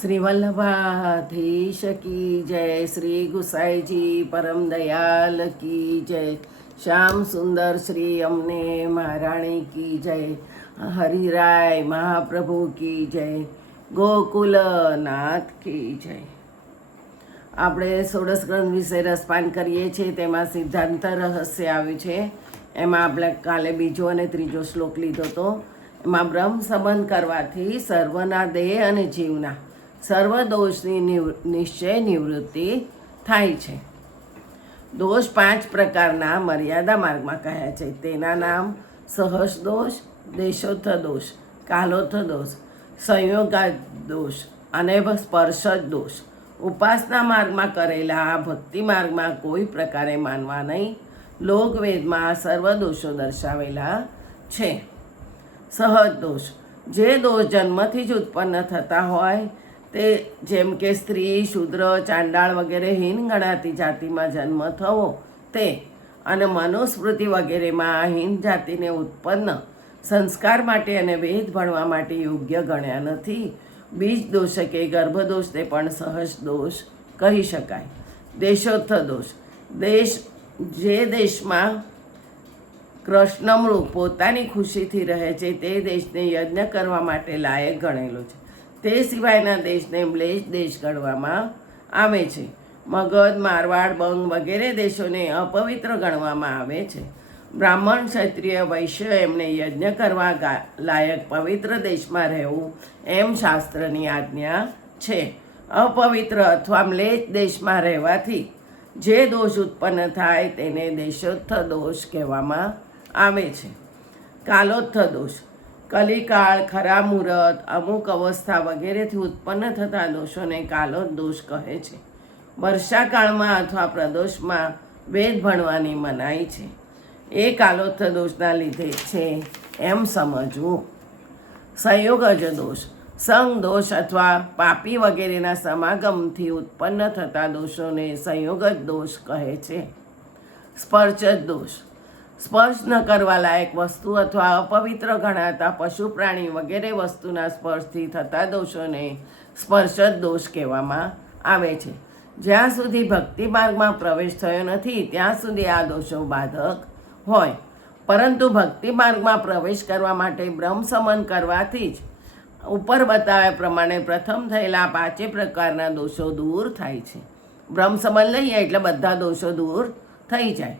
શ્રી વલ્લભાધીશ કી જય, શ્રી ગુસાઈજી પરમ દયાલ કી જય, શ્યામ સુંદર શ્રી અમને મહારાણી કી જય, હરિરાય મહાપ્રભુ કી જય, ગોકુલનાથ કી જય. આપણે ષોડશ ગ્રંથ વિશે રસપાન કરીએ છીએ. તેમાં સિદ્ધાંત રહસ્ય આવ્યું છે. એમાં આપણે કાલે બીજો અને ત્રીજો શ્લોક લીધો હતો. એમાં બ્રહ્મ સંબંધ કરવાથી સર્વના દેહ અને જીવના સર્વ દોષની નિશ્ચય નિવૃત્તિ થાય છે. દોષ 5 પ્રકારના મર્યાદા માર્ગમાં કહ્યા છે. તેના નામ સહજ દોષ, દેશોત્થ દોષ, કાલોત્થ દોષ, સંયોગાદ દોષ અને સ્પર્શજ દોષ. ઉપાસના માર્ગમાં કરેલા ભક્તિ માર્ગમાં કોઈ પ્રકારે માનવા નહીં. લોકવેદમાં સર્વ દોષો દર્શાવેલા છે. સહજ દોષ, જે દોષ જન્મથી જ ઉત્પન્ન થતા હોય તે, જેમ કે સ્ત્રી, શૂદ્ર, ચાંડાળ વગેરે હીન ગણાતી જાતિમાં જન્મ થવો તે, અને મનુસ્મૃતિ વગેરેમાં હીન જાતિને ઉત્પન્ન સંસ્કાર માટે અને વેદ ભણવા માટે યોગ્ય ગણ્યા નથી. બીજ દોષ કે ગર્ભદોષ તે પણ સહજ દોષ કહી શકાય. દેશોત્થ દોષ, જે દેશમાં કૃષ્ણમૃગ પોતાની ખુશીથી રહે છે તે દેશને યજ્ઞ કરવા માટે લાયક ગણેલો છે. તે સિવાયના દેશને મ્લેચ્છ દેશ ગણવામાં આવે છે. મગધ, મારવાડ, બંગ વગેરે દેશોને અપવિત્ર ગણવામાં આવે છે. બ્રાહ્મણ, ક્ષત્રિય, વૈશ્ય એમને યજ્ઞ કરવા લાયક પવિત્ર દેશમાં રહેવું એમ શાસ્ત્રની આજ્ઞા છે. અપવિત્ર અથવા મ્લેચ્છ દેશમાં રહેવાથી જે દોષ ઉત્પન્ન થાય તેને દેશોત્થ દોષ કહેવામાં આવે છે. કાલોત્થ દોષ, કલિકાળ, ખરા મુહૂર્ત, અમુક અવસ્થા વગેરેથી ઉત્પન્ન થતા દોષોને કાલોત્થ દોષ કહે છે. વર્ષાકાળમાં અથવા પ્રદોષમાં વેદ ભણવાની મનાઈ છે. એ કાલોત્થ દોષના લીધે છે એમ સમજવું. સંયોગજ દોષ, સંગ દોષ અથવા પાપી વગેરેના સમાગમથી ઉત્પન્ન થતા દોષોને સંયોગજ દોષ કહે છે. સ્પર્શજ દોષ, સ્પર્શ ન કરવા લાયક વસ્તુ અથવા અપવિત્ર ગણાતા પશુ, પ્રાણી વગેરે વસ્તુના સ્પર્શથી થતા દોષોને સ્પર્શજ દોષ કહેવામાં આવે છે. જ્યાં સુધી ભક્તિ માર્ગમાં પ્રવેશ થયો નથી ત્યાં સુધી આ દોષો બાધક હોય, પરંતુ ભક્તિ માર્ગમાં પ્રવેશ કરવા માટે બ્રહ્મ સમન કરવાથી જ ઉપર બતાવ્યા પ્રમાણે પ્રથમ થયેલા 5 પ્રકારના દોષો દૂર થાય છે. બ્રહ્મ સમન લઈએ એટલે બધા દોષો દૂર થઈ જાય.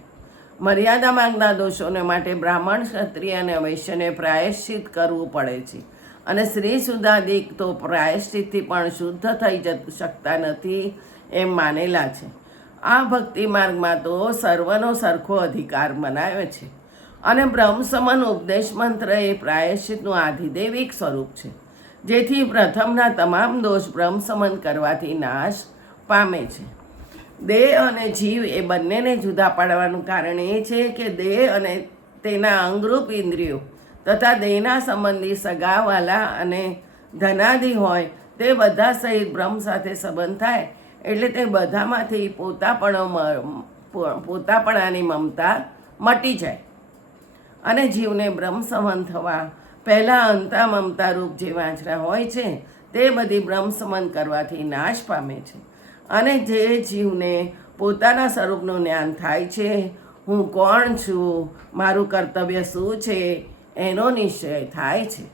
મર્યાદા માર્ગના દોષોને માટે બ્રાહ્મણ, ક્ષત્રિય અને વૈશ્યને પ્રાયશ્ચિત કરવું પડે છે, અને સ્ત્રી સુધાદિક તો પ્રાયશ્ચિતથી પણ શુદ્ધ થઈ શકતા નથી એમ માનેલા છે. આ ભક્તિ માર્ગમાં તો સર્વનો સરખો અધિકાર બનાવ્યો છે, અને બ્રહ્મ સમન ઉપદેશ મંત્ર એ પ્રાયશ્ચિતનું આધિદૈવિક સ્વરૂપ છે, જેથી પ્રથમના તમામ દોષ બ્રહ્મ સમન કરવાથી નાશ પામે છે. દેહ અને જીવ એ બંનેને જુદા પાડવાનું કારણ એ છે કે દેહ અને તેના અંગરૂપ ઇન્દ્રિયો તથા દેહના સંબંધી સગાવાલા અને ધનાદિ હોય તે બધા સહિત બ્રહ્મ સાથે સંબંધ થાય એટલે તે બધામાંથી પોતાપણાની મમતા મટી જાય, અને જીવને બ્રહ્મ સમન થવા પહેલાં અંતા મમતા રૂપ જે વાંચરા હોય છે તે બધી બ્રહ્મ સમન કરવાથી નાશ પામે છે. અને જે જીવને પોતાના સ્વરૂપનું જ્ઞાન થાય છે, હું કોણ છું, મારું કર્તવ્ય શું છે, એનો નિશ્ચય થાય છે.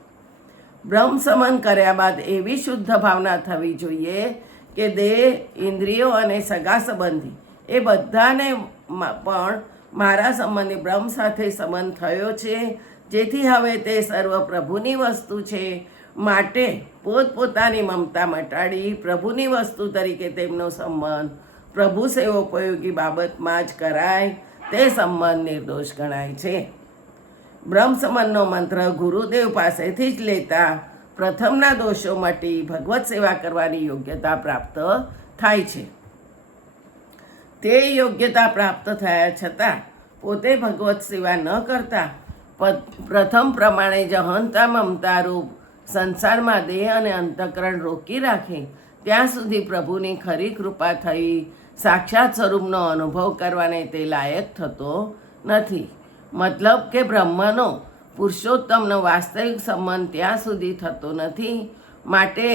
બ્રહ્મ સમન કર્યા બાદ એવી શુદ્ધ ભાવના થવી જોઈએ કે દેહ, ઇન્દ્રિયો અને સગા સંબંધી એ બધાને પણ મારા સંબંધી બ્રહ્મ સાથે સંબંધ થયો છે, જેથી હવે તે સર્વ પ્રભુની વસ્તુ છે. માટે પોતપોતાની મમતા મટાડી પ્રભુની વસ્તુ તરીકે તેમનો સંબંધ પ્રભુ સેવોપયોગી બાબતમાં જ કરાય તે સંબંધ નિર્દોષ ગણાય છે. બ્રહ્મ સંબંધનો મંત્ર ગુરુદેવ પાસેથી જ લેતા પ્રથમના દોષો મટી ભગવત સેવા કરવાની યોગ્યતા પ્રાપ્ત થાય છે. તે યોગ્યતા પ્રાપ્ત થયા છતાં પોતે ભગવત સેવા ન કરતા પ્રથમ પ્રમાણે જ અહંતા મમતા રૂપ સંસારમાં દેહ અને અંતઃકરણ રોકી રાખે ત્યાં સુધી પ્રભુની ખરી કૃપા થઈ સાક્ષાત સ્વરૂપનો અનુભવ કરવાને તે લાયક થતો નથી. મતલબ કે બ્રહ્મનો પુરુષોત્તમનો વાસ્તવિક સંબંધ ત્યાં સુધી થતો નથી. માટે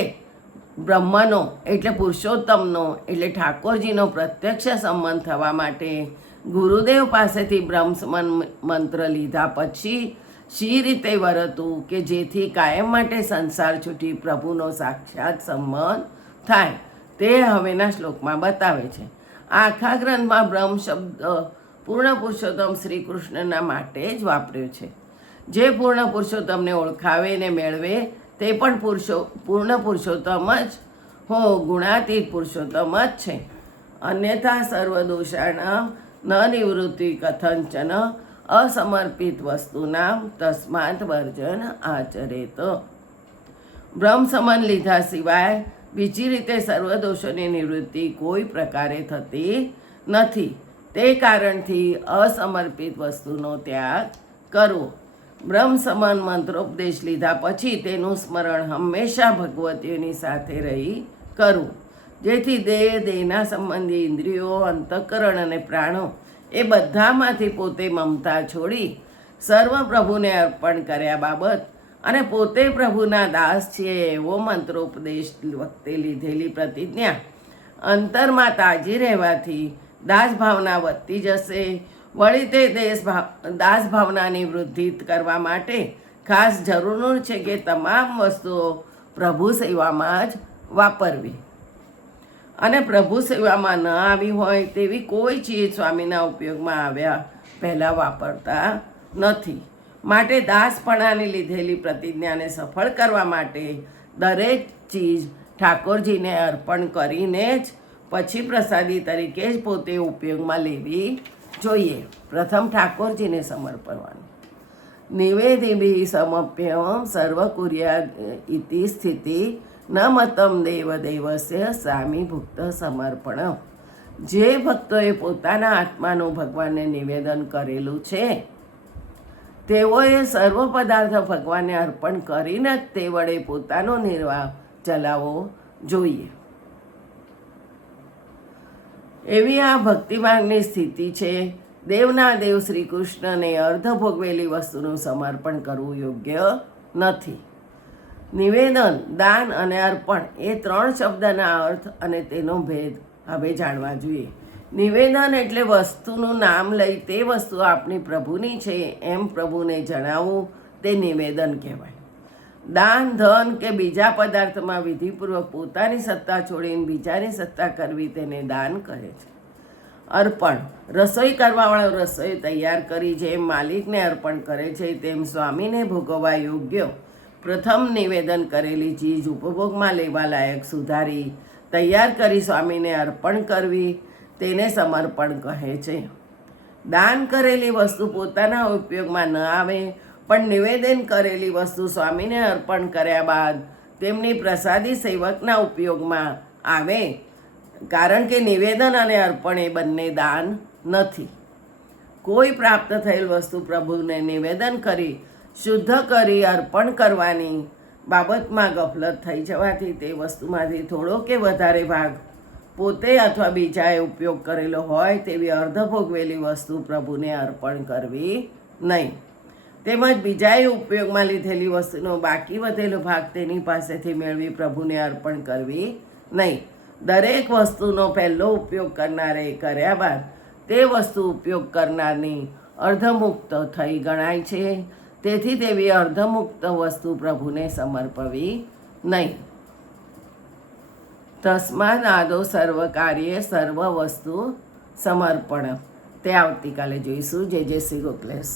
બ્રહ્મનો એટલે પુરુષોત્તમનો એટલે ઠાકોરજીનો પ્રત્યક્ષ સંબંધ થવા માટે ગુરુદેવ પાસેથી બ્રહ્મ મંત્ર લીધા પછી શી રીતે વર્તવું કે જેથી કાયમ માટે સંસાર છૂટી પ્રભુનો સાક્ષાત સંબંધ થાય તે હવેના શ્લોકમાં બતાવે છે. આખા ગ્રંથમાં બ્રહ્મ શબ્દ પૂર્ણ પુરુષોત્તમ શ્રી કૃષ્ણના માટે જ વાપર્યો છે. જે પૂર્ણ પુરુષોત્તમને ઓળખાવે ને મેળવે તે પણ પૂર્ણ પુરુષોત્તમ જ ગુણાતીત પુરુષોત્તમ જ છે. અન્યથા સર્વદોષાણામ ન નિવૃત્તિ કથંચન અસમર્પિત વસ્તુનામ તસ્માત વર્જન આચરેત. બ્રહ્મ સંબંધ લીધા સિવાય બીજી રીતે સર્વદોષોની નિવૃત્તિ કોઈ પ્રકારે થતી નથી. તે કારણથી અસમર્પિત વસ્તુનો ત્યાગ કરવો. બ્રહ્મ સમાન મંત્રોપદેશ લીધા પછી તેનું સ્મરણ હંમેશા ભગવતીઓની સાથે રહી કરવું, જેથી દેહના સંબંધી ઇન્દ્રિયો, અંતઃકરણ અને પ્રાણો એ બધામાંથી પોતે મમતા છોડી સર્વ પ્રભુને અર્પણ કર્યા બાબત અને પોતે પ્રભુના દાસ છીએ એવો મંત્રોપદેશ વખતે લીધેલી પ્રતિજ્ઞા અંતરમાં તાજી રહેવાથી દાસ ભાવના વધતી જશે. વળી તે દાસ ભાવનાની વૃદ્ધિ કરવા માટે ખાસ જરૂર છે કે તમામ વસ્તુઓ પ્રભુ સેવામાં જ વાપરવી. અને પ્રભુ સેવામાં ન આવી હોય તેવી કોઈ ચીજ સ્વામીના ઉપયોગમાં આવ્યા પહેલાં વાપરતા નથી. માટે દાસપણાની લીધેલી પ્રતિજ્ઞાને સફળ કરવા માટે દરેક ચીજ ઠાકોરજીને અર્પણ કરીને જ પછી પ્રસાદી તરીકે જ પોતે ઉપયોગમાં લેવી જોઈએ. પ્રથમ ઠાકોરજીને સમર્પવાનું. નિવેદિભિ સમપ્યમ સર્વકુર્યાદ ઇતિ સ્થિતિ ન મતમ દેવદેવસ્ય સામી ભુક્ત સમર્પણ. જે ભક્તોએ પોતાના આત્માનું ભગવાનને નિવેદન કરેલું છે તેઓએ સર્વ પદાર્થ ભગવાનને અર્પણ કરીને જ તે વડે પોતાનો નિર્વાહ ચલાવવો જોઈએ. એવી આ ભક્તિમાર્ગની સ્થિતિ છે. દેવના દેવ શ્રી કૃષ્ણને અર્ધ ભોગવેલી વસ્તુનું સમર્પણ કરવું યોગ્ય નથી. નિવેદન, દાન અને અર્પણ એ ત્રણ શબ્દના અર્થ અને તેનો ભેદ હવે જાણવા જોઈએ. નિવેદન એટલે વસ્તુનું નામ લઈ તે વસ્તુ આપણી પ્રભુની છે એમ પ્રભુને જણાવવું, તે નિવેદન કહેવાય. દાન, ધન કે બીજા પદાર્થમાં વિધિપૂર્વક પોતાની સત્તા છોડીને બીજાની સત્તા કરવી તેને દાન કહે છે. અર્પણ, રસોઈ કરવાવાળો રસોઈ તૈયાર કરી જેમ માલિકને અર્પણ કરે છે તેમ સ્વામીને ભોગવવા યોગ્ય પ્રથમ નિવેદન કરેલી ચીજ ઉપભોગમાં લેવા લાયક સુધારી તૈયાર કરી સ્વામીને અર્પણ કરવી તેને સમર્પણ કહે છે. દાન કરેલી વસ્તુ પોતાના ઉપયોગમાં ન આવે પણ નિવેદન કરેલી વસ્તુ સ્વામીને અર્પણ કર્યા બાદ તેમની પ્રસાદી સેવકના ઉપયોગમાં આવે, કારણ કે નિવેદન અને અર્પણ એ બંને દાન નથી. કોઈ પ્રાપ્ત થયેલ વસ્તુ પ્રભુને નિવેદન કરી શુદ્ધ કરી અર્પણ કરવાની બાબતમાં ગફલત થઈ જવાથી તે વસ્તુમાંથી થોડો કે વધારે ભાગ પોતે અથવા બીજાએ ઉપયોગ કરેલો હોય તેવી અર્ધ ભોગવેલી વસ્તુ પ્રભુને અર્પણ કરવી નહીં. તેમજ બીજાએ ઉપયોગમાં લીધેલી વસ્તુનો બાકી વધેલો ભાગ તેની પાસેથી મેળવી પ્રભુને અર્પણ કરવી નહીં. દરેક વસ્તુનો પહેલો ઉપયોગ કરનારે કર્યા બાદ તે વસ્તુ ઉપયોગ કરનારની અર્ધમુક્ત થઈ ગણાય છે. તેથી તેવી અર્ધમુક્ત વસ્તુ પ્રભુને સમર્પવી નહીં. તસ્માદ આદો સર્વ કાર્ય સર્વ વસ્તુ સમર્પણ. તે આવતીકાલે જોઈશું. જય જય શ્રી ગોખલેશ.